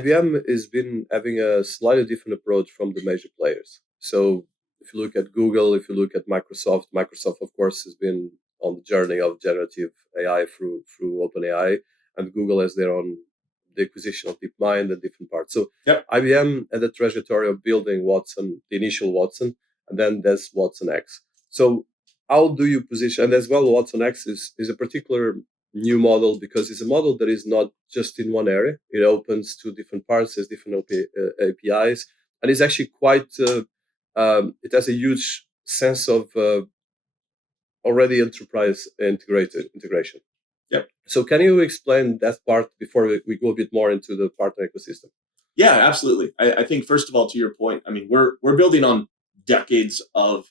IBM has been having a slightly different approach from the major players. So if you look at Google, if you look at Microsoft, of course, has been on the journey of generative AI through OpenAI, and Google has their own the acquisition of DeepMind and different parts. So Yep. IBM had the trajectory of building Watson, the initial Watson, and then there's Watsonx. So how do you position? And as well, Watsonx is a particular new model because it's a model that is not just in one area. It opens to different parts, has different APIs, and it's actually quite. It has a huge sense of already enterprise integration. Yep. So can you explain that part before we go a bit more into the partner ecosystem? Yeah, absolutely. I think first of all, to your point, I mean, we're building on decades of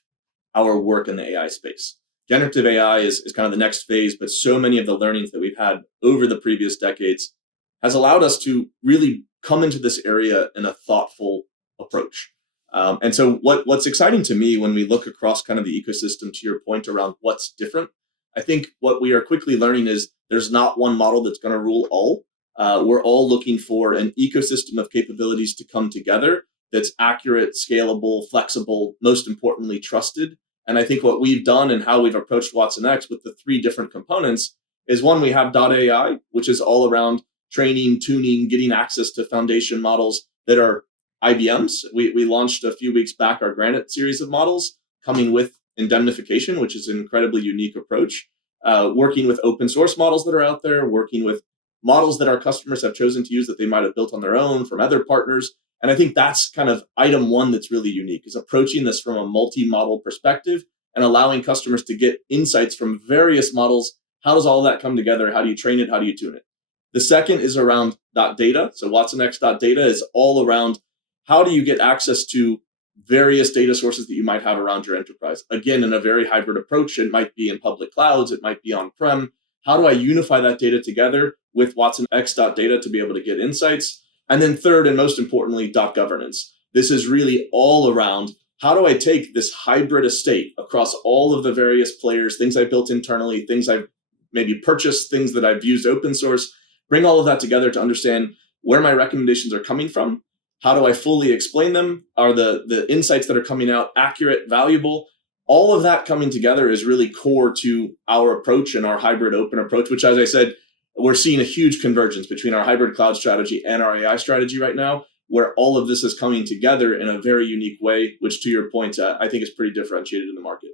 our work in the AI space. Generative AI is kind of the next phase, but so many of the learnings that we've had over the previous decades has allowed us to really come into this area in a thoughtful approach. And so what's exciting to me when we look across kind of the ecosystem, to your point around what's different, I think what we are quickly learning is there's not one model that's going to rule all. We're all looking for an ecosystem of capabilities to come together that's accurate, scalable, flexible, most importantly, trusted. And I think what we've done and how we've approached Watsonx with the three different components is one, we have .ai, which is all around training, tuning, getting access to foundation models that are IBM's. We launched a few weeks back our Granite series of models coming with indemnification, which is an incredibly unique approach. Working with open source models that are out there, working with models that our customers have chosen to use that they might have built on their own from other partners. And I think that's kind of item one that's really unique, is approaching this from a multi-model perspective and allowing customers to get insights from various models. How does all that come together? How do you train it? How do you tune it? The second is around .data. So Watsonx.data is all around how do you get access to various data sources that you might have around your enterprise. Again, in a very hybrid approach, it might be in public clouds, it might be on-prem. How do I unify that data together with Watsonx.data to be able to get insights? And then third, and most importantly, .governance. This is really all around how do I take this hybrid estate across all of the various players, things I built internally, things I've maybe purchased, things that I've used open source, bring all of that together to understand where my recommendations are coming from. How do I fully explain them? Are the insights that are coming out accurate, valuable? All of that coming together is really core to our approach and our hybrid open approach, which, as I said, we're seeing a huge convergence between our hybrid cloud strategy and our AI strategy right now, where all of this is coming together in a very unique way, which, to your point, I think is pretty differentiated in the market.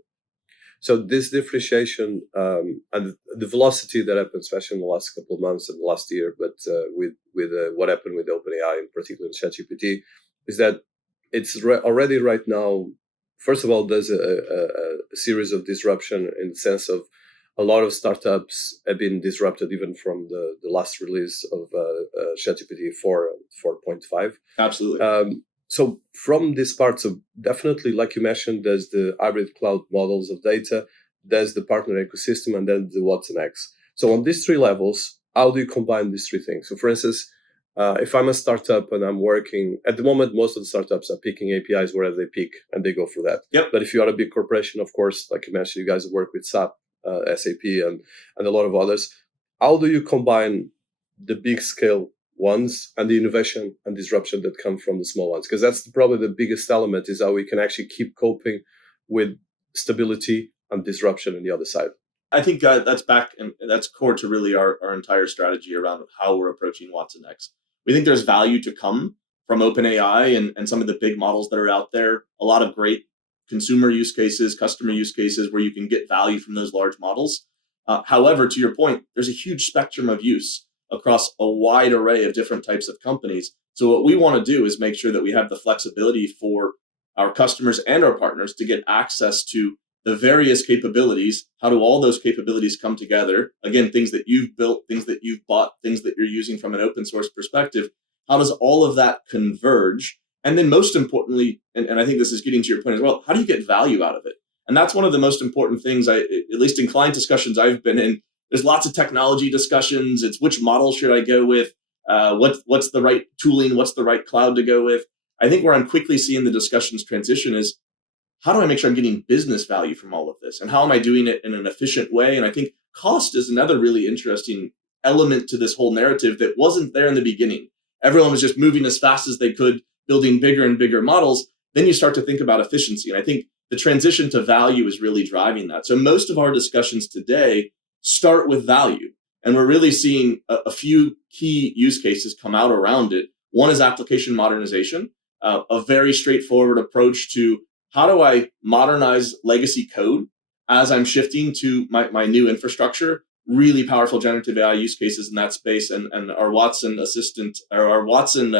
So this differentiation and the velocity that happened, especially in the last couple of months and last year, but with what happened with OpenAI, in particular in ChatGPT, is that it's already right now. First of all, there's a series of disruption in the sense of a lot of startups have been disrupted even from the last release of ChatGPT 4.5. Absolutely. So from this part, so definitely, like you mentioned, there's the hybrid cloud models of data, there's the partner ecosystem, and then the Watsonx. So on these three levels, how do you combine these three things? So for instance, if I'm a startup and I'm working, at the moment, most of the startups are picking APIs wherever they pick, and they go for that. Yep. But if you are a big corporation, of course, like you mentioned, you guys work with SAP, SAP, and a lot of others. How do you combine the big scale ones and the innovation and disruption that come from the small ones? Because that's probably the biggest element, is how we can actually keep coping with stability and disruption on the other side. I think that's back, and that's core to really our entire strategy around how we're approaching Watsonx. We think there's value to come from OpenAI and some of the big models that are out there. A lot of great consumer use cases, customer use cases where you can get value from those large models. However, to your point, there's a huge spectrum of use across a wide array of different types of companies. So what we want to do is make sure that we have the flexibility for our customers and our partners to get access to the various capabilities. How do all those capabilities come together? Again, things that you've built, things that you've bought, things that you're using from an open source perspective. How does all of that converge? And then most importantly, and I think this is getting to your point as well, how do you get value out of it? And that's one of the most important things, at least in client discussions I've been in. There's lots of technology discussions. It's which model should I go with? What's the right tooling? What's the right cloud to go with? I think where I'm quickly seeing the discussions transition is, how do I make sure I'm getting business value from all of this? And how am I doing it in an efficient way? And I think cost is another really interesting element to this whole narrative that wasn't there in the beginning. everyone was just moving as fast as they could, building bigger and bigger models, then you start to think about efficiency. And I think the transition to value is really driving that. So most of our discussions today start with value. And we're really seeing a few key use cases come out around it. One is application modernization, a very straightforward approach to how do I modernize legacy code as I'm shifting to my new infrastructure. Really powerful generative AI use cases in that space. And our Watson assistant or our Watson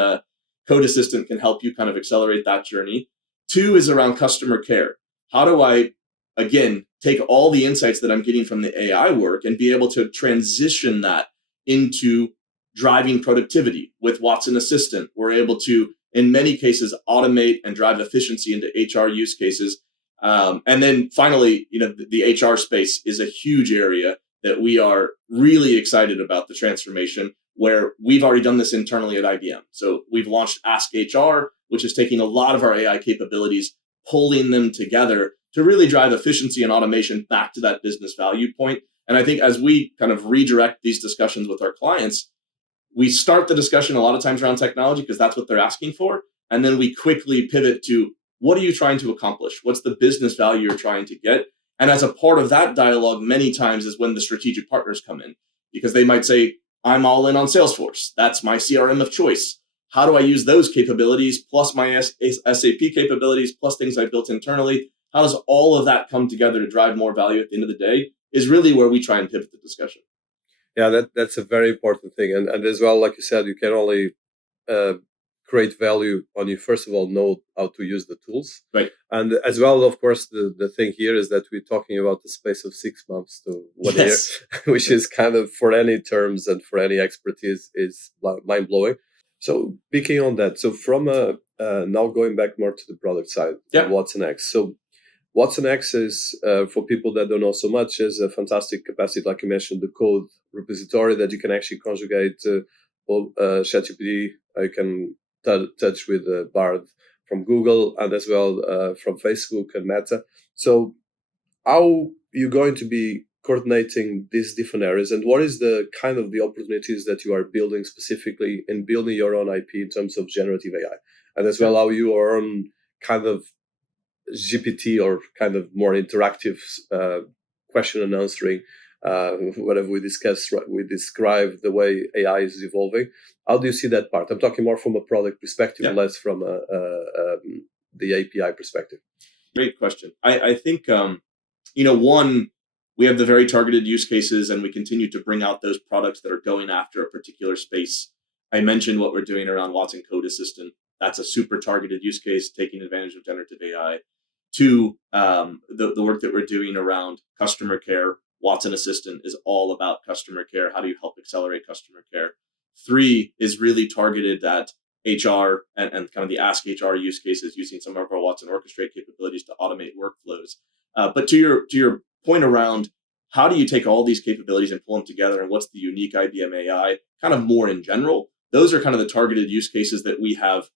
code assistant can help you kind of accelerate that journey. Two is around customer care. How do I, again, take all the insights that I'm getting from the AI work and be able to transition that into driving productivity with Watson Assistant? We're able to, in many cases, automate and drive efficiency into HR use cases. And then finally, the HR space is a huge area that we are really excited about the transformation, where we've already done this internally at IBM. So we've launched Ask HR, which is taking a lot of our AI capabilities, pulling them together to really drive efficiency and automation back to that business value point. And I think as we kind of redirect these discussions with our clients, we start the discussion a lot of times around technology because that's what they're asking for. And then we quickly pivot to, what are you trying to accomplish? What's the business value you're trying to get? And as a part of that dialogue, many times is when the strategic partners come in, because they might say, I'm all in on Salesforce. That's my CRM of choice. How do I use those capabilities plus my SAP capabilities plus things I built internally? How does all of that come together to drive more value at the end of the day is really where we try and pivot the discussion. Yeah, that's a very important thing. And as well, like you said, you can only create value when you, first of all, know how to use the tools. Right. And as well, of course, the thing here is that we're talking about the space of 6 months to 1 year, which is kind of, for any terms and for any expertise, is mind-blowing. So picking on that, so from now going back more to the product side, Watsonx. So Watsonx is, for people that don't know so much, is a fantastic capacity, like you mentioned, the code repository that you can actually conjugate ChatGPT. You can touch with Bard from Google and as well from Facebook and Meta. So how are you going to be coordinating these different areas, and what is the kind of the opportunities that you are building specifically in building your own IP in terms of generative AI, and as well how your own kind of GPT or kind of more interactive question and answering, whatever we discuss, we describe the way AI is evolving. How do you see that part? I'm talking more from a product perspective, less from the API perspective. Great question. I think, one, we have the very targeted use cases, and we continue to bring out those products that are going after a particular space. I mentioned what we're doing around Watson Code Assistant. That's a super targeted use case, taking advantage of generative AI. Two, the work that we're doing around customer care. Watson Assistant is all about customer care. How do you help accelerate customer care? Three is really targeted at HR and kind of the Ask HR use cases, using some of our Watson Orchestrate capabilities to automate workflows. But to your point around how do you take all these capabilities and pull them together, and what's the unique IBM AI, kind of more in general, those are kind of the targeted use cases that we have,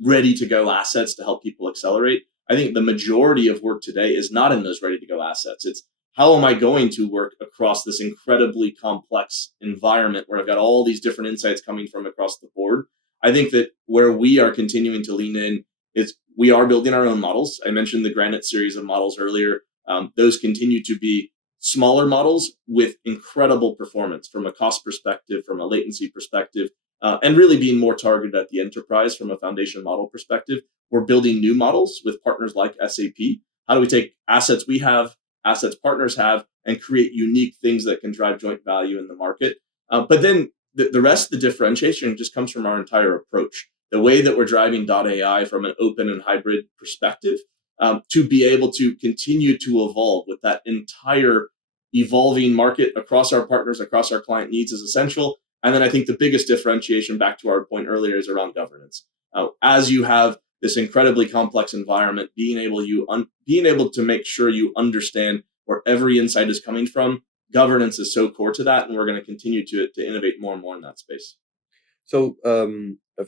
ready to go assets to help people accelerate. I think the majority of work today is not in those ready to go assets. It's how am I going to work across this incredibly complex environment where I've got all these different insights coming from across the board. I think that where we are continuing to lean in is we are building our own models. I mentioned the Granite series of models earlier. Those continue to be smaller models with incredible performance from a cost perspective, from a latency perspective, and really being more targeted at the enterprise from a foundation model perspective. We're building new models with partners like SAP. How do we take assets we have, assets partners have, and create unique things that can drive joint value in the market? But then the rest of the differentiation just comes from our entire approach. The way that we're driving .ai from an open and hybrid perspective, to be able to continue to evolve with that entire evolving market across our partners, across our client needs is essential. And then I think the biggest differentiation, back to our point earlier, is around governance. As you have this incredibly complex environment, being able to make sure you understand where every insight is coming from, governance is so core to that, and we're going to continue to innovate more and more in that space. So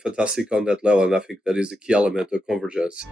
fantastic on that level, and I think that is the key element of convergence.